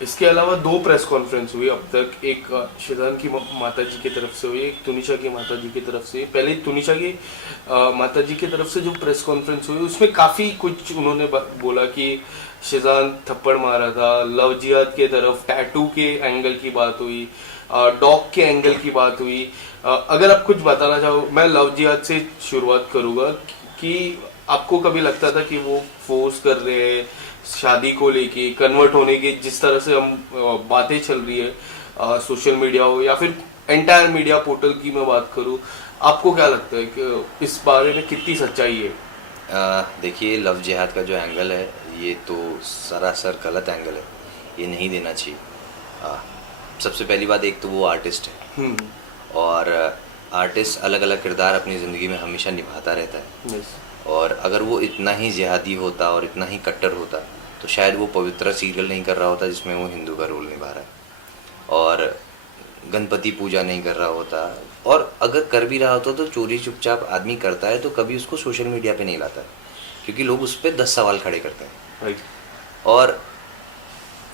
इसके अलावा दो प्रेस कॉन्फ्रेंस हुई अब तक, एक शेजान की माता जी की तरफ से हुई, एक तुनिशा की माता जी की तरफ से। पहले तुनिशा की माता जी की तरफ से जो प्रेस कॉन्फ्रेंस हुई उसमें काफ़ी कुछ उन्होंने बोला कि शेजान थप्पड़ मारा था, लव जिहाद के तरफ टैटू के एंगल की बात हुई, डॉग के एंगल की बात हुई। अगर आप कुछ बताना चाहो, मैं लव जिहाद से शुरुआत करूँगा कि आपको कभी लगता था कि वो फोर्स कर रहे हैं शादी को लेके, कन्वर्ट होने की जिस तरह से हम बातें चल रही है सोशल मीडिया हो या फिर एंटायर मीडिया पोर्टल की मैं बात करूं, आपको क्या लगता है कि इस बारे में कितनी सच्चाई है? देखिए, लव जिहाद का जो एंगल है ये तो सरासर गलत एंगल है, ये नहीं देना चाहिए। आ, सबसे पहली बात, एक तो वो आर्टिस्ट है और आर्टिस्ट अलग अलग किरदार अपनी ज़िंदगी में हमेशा निभाता रहता है। यस। और अगर वो इतना ही जिहादी होता और इतना ही कट्टर होता तो शायद वो पवित्र सीरियल नहीं कर रहा होता जिसमें वो हिंदू का रोल निभा रहा है, और गणपति पूजा नहीं कर रहा होता, और अगर कर भी रहा होता तो चोरी चुपचाप आदमी करता है तो कभी उसको सोशल मीडिया पे नहीं लाता है, क्योंकि लोग उस पर 10 सवाल खड़े करते हैं। राइट। और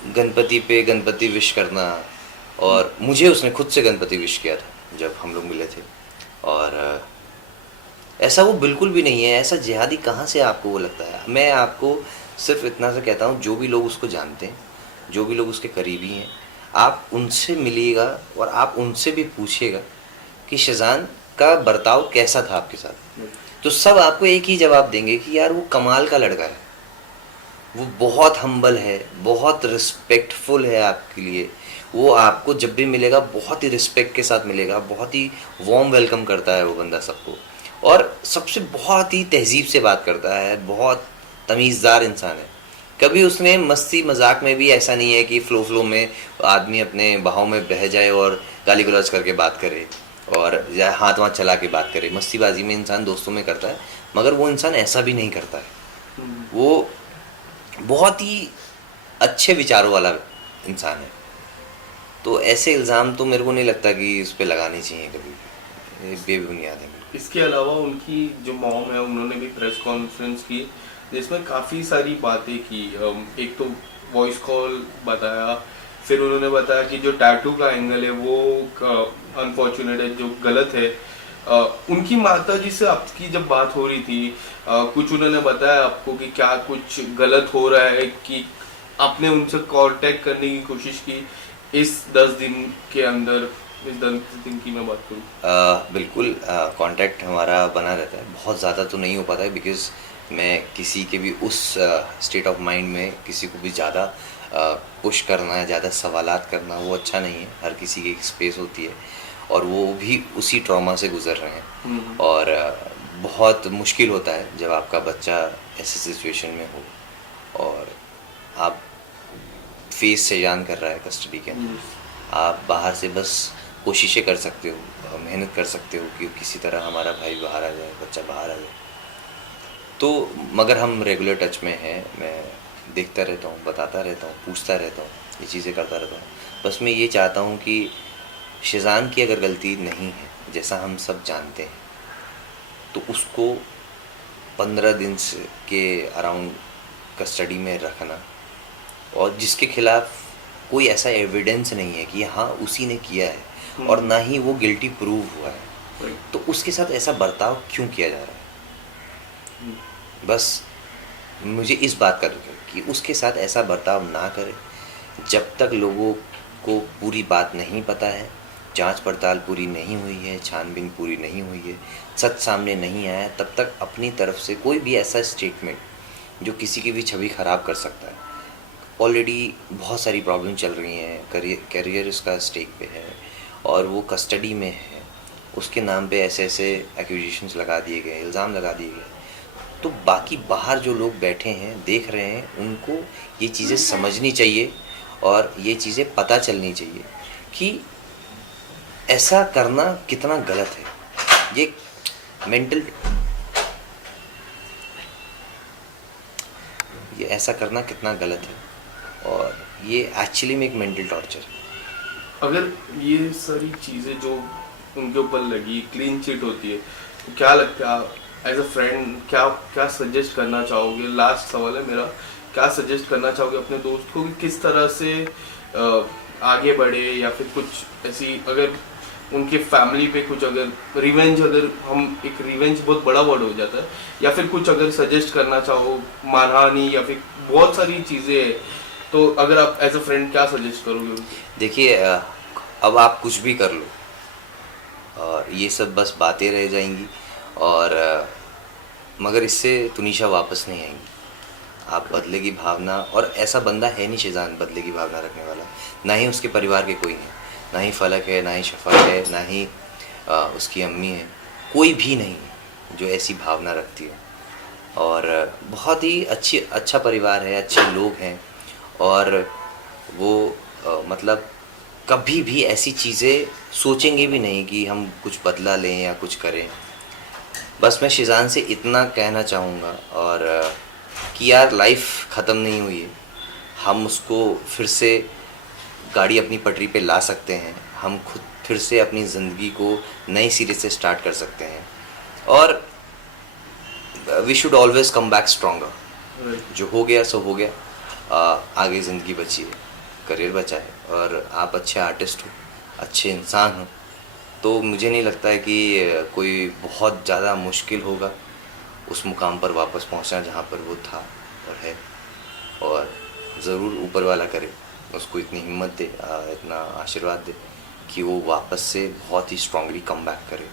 गणपति पे गणपति विश करना, और मुझे उसने खुद से गणपति विश किया था जब हम लोग मिले थे, और ऐसा वो बिल्कुल भी नहीं है। ऐसा जिहादी कहाँ से आपको वो लगता है? मैं आपको सिर्फ इतना सा कहता हूँ, जो भी लोग उसको जानते हैं, जो भी लोग उसके करीबी हैं, आप उनसे मिलिएगा और आप उनसे भी पूछिएगा कि शेजान का बर्ताव कैसा था आपके साथ, तो सब आपको एक ही जवाब देंगे कि यार वो कमाल का लड़का है, वो बहुत हम्बल है, बहुत रिस्पेक्टफुल है आपके लिए। वो आपको जब भी मिलेगा बहुत ही रिस्पेक्ट के साथ मिलेगा, बहुत ही वार्म वेलकम करता है वो बंदा सबको, और सबसे बहुत ही तहजीब से बात करता है, बहुत तमीज़दार इंसान है। कभी उसने मस्ती मजाक में भी ऐसा नहीं है कि फ़्लो में आदमी अपने बहाव में बह जाए और गाली गलौज करके बात करे और या हाथ वाथ चला के बात करे। मस्तीबाजी में इंसान दोस्तों में करता है, मगर वो इंसान ऐसा भी नहीं करता है। वो बहुत ही अच्छे विचारों वाला इंसान है। तो ऐसे इल्ज़ाम तो मेरे को नहीं लगता कि इस पे लगाने चाहिए कभी, ये बेबुनियाद है। इसके अलावा उनकी जो मॉम है उन्होंने भी प्रेस कॉन्फ्रेंस की जिसमें काफ़ी सारी बातें की। एक तो वॉइस कॉल बताया, फिर उन्होंने बताया कि जो टैटू का एंगल है वो अनफॉर्चुनेट है, जो गलत है। उनकी माता जी से आपकी जब बात हो रही थी, कुछ उन्होंने बताया आपको कि क्या कुछ गलत हो रहा है, कि आपने उनसे कांटेक्ट करने की कोशिश की इस 10 दिन के अंदर? इस 10 दिन की मैं बात करूँ, बिल्कुल कांटेक्ट हमारा बना रहता है। बहुत ज़्यादा तो नहीं हो पाता है, बिकॉज़ मैं किसी के भी उस स्टेट ऑफ माइंड में किसी को भी ज़्यादा पुश करना, ज़्यादा सवालात करना वो अच्छा नहीं है। हर किसी की एक स्पेस होती है और वो भी उसी ट्रॉमा से गुजर रहे हैं, और बहुत मुश्किल होता है जब आपका बच्चा ऐसे सिचुएशन में हो और आप फेस से जान कर रहा है कस्टडी के अंदर। आप बाहर से बस कोशिशें कर सकते हो, मेहनत कर सकते हो कि किसी तरह हमारा भाई बाहर आ जाए, बच्चा बाहर आ जाए। तो मगर हम रेगुलर टच में हैं, मैं देखता रहता हूँ, बताता रहता हूँ, पूछता रहता हूँ, ये चीज़ें करता रहता हूँ। बस मैं ये चाहता हूँ कि शेजान की अगर गलती नहीं है, जैसा हम सब जानते हैं, तो उसको 15 दिन से के अराउंड कस्टडी में रखना, और जिसके खिलाफ कोई ऐसा एविडेंस नहीं है कि हाँ उसी ने किया है और ना ही वो गिल्टी प्रूव हुआ है, तो उसके साथ ऐसा बर्ताव क्यों किया जा रहा है? बस मुझे इस बात का दुख है कि उसके साथ ऐसा बर्ताव ना करे। जब तक लोगों को पूरी बात नहीं पता है, जांच पड़ताल पूरी नहीं हुई है, छानबीन पूरी नहीं हुई है, सच सामने नहीं आया, तब तक अपनी तरफ से कोई भी ऐसा स्टेटमेंट जो किसी की भी छवि ख़राब कर सकता है। ऑलरेडी बहुत सारी प्रॉब्लम चल रही हैं, करियर उसका स्टेक पे है और वो कस्टडी में है, उसके नाम पे ऐसे ऐसे एक्यूजेशंस लगा दिए गए, इल्ज़ाम लगा दिए गए। तो बाकी बाहर जो लोग बैठे हैं, देख रहे हैं, उनको ये चीज़ें समझनी चाहिए और ये चीज़ें पता चलनी चाहिए कि ऐसा करना कितना गलत है। ये मेंटल, ये ऐसा करना कितना गलत है, और ये एक्चुअली में एक मेंटल टॉर्चर है। अगर ये सारी चीज़ें जो उनके ऊपर लगी क्लीन चिट होती है, तो क्या लगता है एज अ फ्रेंड क्या क्या सजेस्ट करना चाहोगे? लास्ट सवाल है मेरा क्या सजेस्ट करना चाहोगे अपने दोस्त को कि किस तरह से आगे बढ़े, या फिर कुछ ऐसी अगर उनके फैमिली पे कुछ अगर रिवेंज, अगर हम एक रिवेंज बहुत बड़ा वर्ड हो जाता है, या फिर कुछ अगर सजेस्ट करना चाहो, मानहानि या फिर बहुत सारी चीज़ें हैं, तो अगर आप एज अ फ्रेंड क्या सजेस्ट करोगे? देखिए, अब आप कुछ भी कर लो और ये सब बस बातें रह जाएंगी, और मगर इससे तुनिशा वापस नहीं आएंगी। आप बदले की भावना, और ऐसा बंदा है नहीं शिजान बदले की भावना रखने वाला, ना ही उसके परिवार के कोई है, ना ही फलक है, ना ही शफक है, ना ही उसकी अम्मी है, कोई भी नहीं है जो ऐसी भावना रखती है। और बहुत ही अच्छा परिवार है, अच्छे लोग हैं, और वो मतलब कभी भी ऐसी चीज़ें सोचेंगे भी नहीं कि हम कुछ बदला लें या कुछ करें। बस मैं शिजान से इतना कहना चाहूँगा, और कि यार लाइफ ख़त्म नहीं हुई है, हम उसको फिर से गाड़ी अपनी पटरी पे ला सकते हैं, हम खुद फिर से अपनी ज़िंदगी को नई सिरे से स्टार्ट कर सकते हैं, और we should always come back stronger. जो हो गया सो हो गया, आगे ज़िंदगी बची है, करियर बचा है, और आप अच्छे आर्टिस्ट हो, अच्छे इंसान हो, तो मुझे नहीं लगता है कि कोई बहुत ज़्यादा मुश्किल होगा उस मुकाम पर वापस पहुंचना जहां पर वो था और है। और ज़रूर ऊपर वाला करे, उसको इतनी हिम्मत दे, इतना आशीर्वाद दे कि वो वापस से बहुत ही स्ट्रांगली कम बैक करे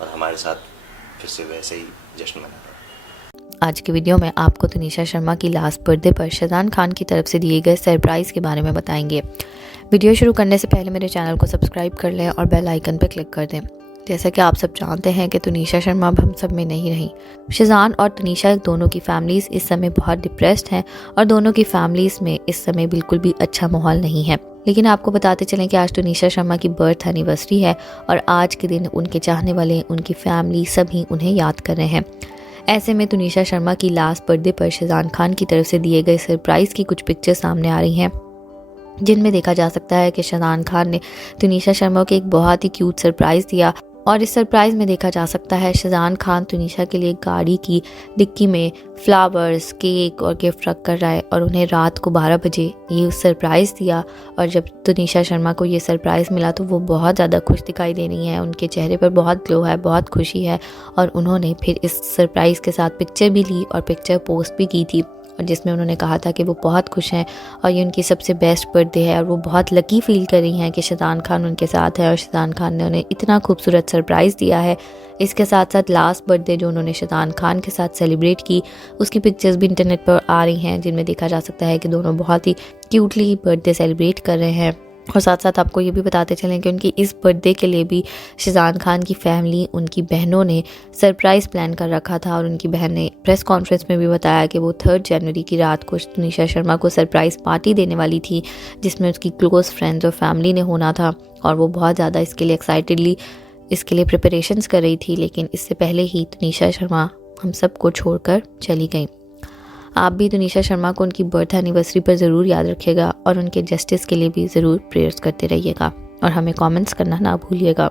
और हमारे साथ फिर से वैसे ही जश्न मनाए। आज की वीडियो में आपको तनीषा शर्मा की लास्ट बर्थडे पर शाहजान खान की तरफ से दिए गए सरप्राइज़ के बारे में बताएंगे। वीडियो शुरू करने से पहले मेरे चैनल को सब्सक्राइब कर लें और बेल आइकन पर क्लिक कर दें। जैसा कि आप सब जानते हैं कि तनीषा शर्मा अब हम सब में नहीं रही। शाहजान और तनीषा दोनों की फैमिलीज़ इस समय बहुत डिप्रेस्ड हैं, और दोनों की फैमिलीज़ में इस समय बिल्कुल भी अच्छा माहौल नहीं है। लेकिन आपको बताते चलें कि आज तनीषा शर्मा की बर्थ एनिवर्सरी है, और आज के दिन उनके चाहने वाले, उनकी फैमिली सभी उन्हें याद कर रहे हैं। ऐसे में तनीषा शर्मा की लास्ट बर्थडे पर शाहजान खान की तरफ से दिए गए सरप्राइज़ की कुछ पिक्चर्स सामने आ रही हैं, जिनमें देखा जा सकता है कि शाहजान खान ने तनीषा शर्मा को एक बहुत ही क्यूट सरप्राइज़ दिया। और इस सरप्राइज़ में देखा जा सकता है शाहजान खान तनीषा के लिए गाड़ी की डिक्की में फ्लावर्स, केक और गिफ्ट रख कर रहा है, और उन्हें रात को 12 बजे ये सरप्राइज़ दिया। और जब तनीषा शर्मा को ये सरप्राइज़ मिला तो वो बहुत ज़्यादा खुश दिखाई दे रही हैं, उनके चेहरे पर बहुत ग्लो है, बहुत खुशी है। और उन्होंने फिर इस सरप्राइज़ के साथ पिक्चर भी ली और पिक्चर पोस्ट भी की थी, और जिसमें उन्होंने कहा था कि वो बहुत खुश हैं और ये उनकी सबसे बेस्ट बर्थडे है, और वो बहुत लकी फील कर रही हैं कि शाहजान खान उनके साथ है और शाहजान खान ने उन्हें इतना खूबसूरत सरप्राइज़ दिया है। इसके साथ साथ लास्ट बर्थडे जो उन्होंने शाहजान खान के साथ सेलिब्रेट की, उसकी पिक्चर्स भी इंटरनेट पर आ रही हैं, जिनमें देखा जा सकता है कि दोनों बहुत ही क्यूटली बर्थडे सेलिब्रेट कर रहे हैं। और साथ साथ आपको ये भी बताते चलें कि उनकी इस बर्थडे के लिए भी शाहजान खान की फैमिली, उनकी बहनों ने सरप्राइज़ प्लान कर रखा था, और उनकी बहन ने प्रेस कॉन्फ्रेंस में भी बताया कि वो 3 जनवरी की रात को तनीषा शर्मा को सरप्राइज़ पार्टी देने वाली थी, जिसमें उसकी क्लोज़ फ्रेंड्स और फैमिली ने होना था, और वो बहुत ज़्यादा इसके लिए एक्साइटेडली इसके लिए प्रिपरेशंस कर रही थी। लेकिन इससे पहले ही तनीषा शर्मा हम सबको छोड़कर चली गई। आप भी तनीषा शर्मा को उनकी बर्थ एनिवर्सरी पर ज़रूर याद रखिएगा, और उनके जस्टिस के लिए भी ज़रूर प्रेयर्स करते रहिएगा, और हमें कमेंट्स करना ना भूलिएगा।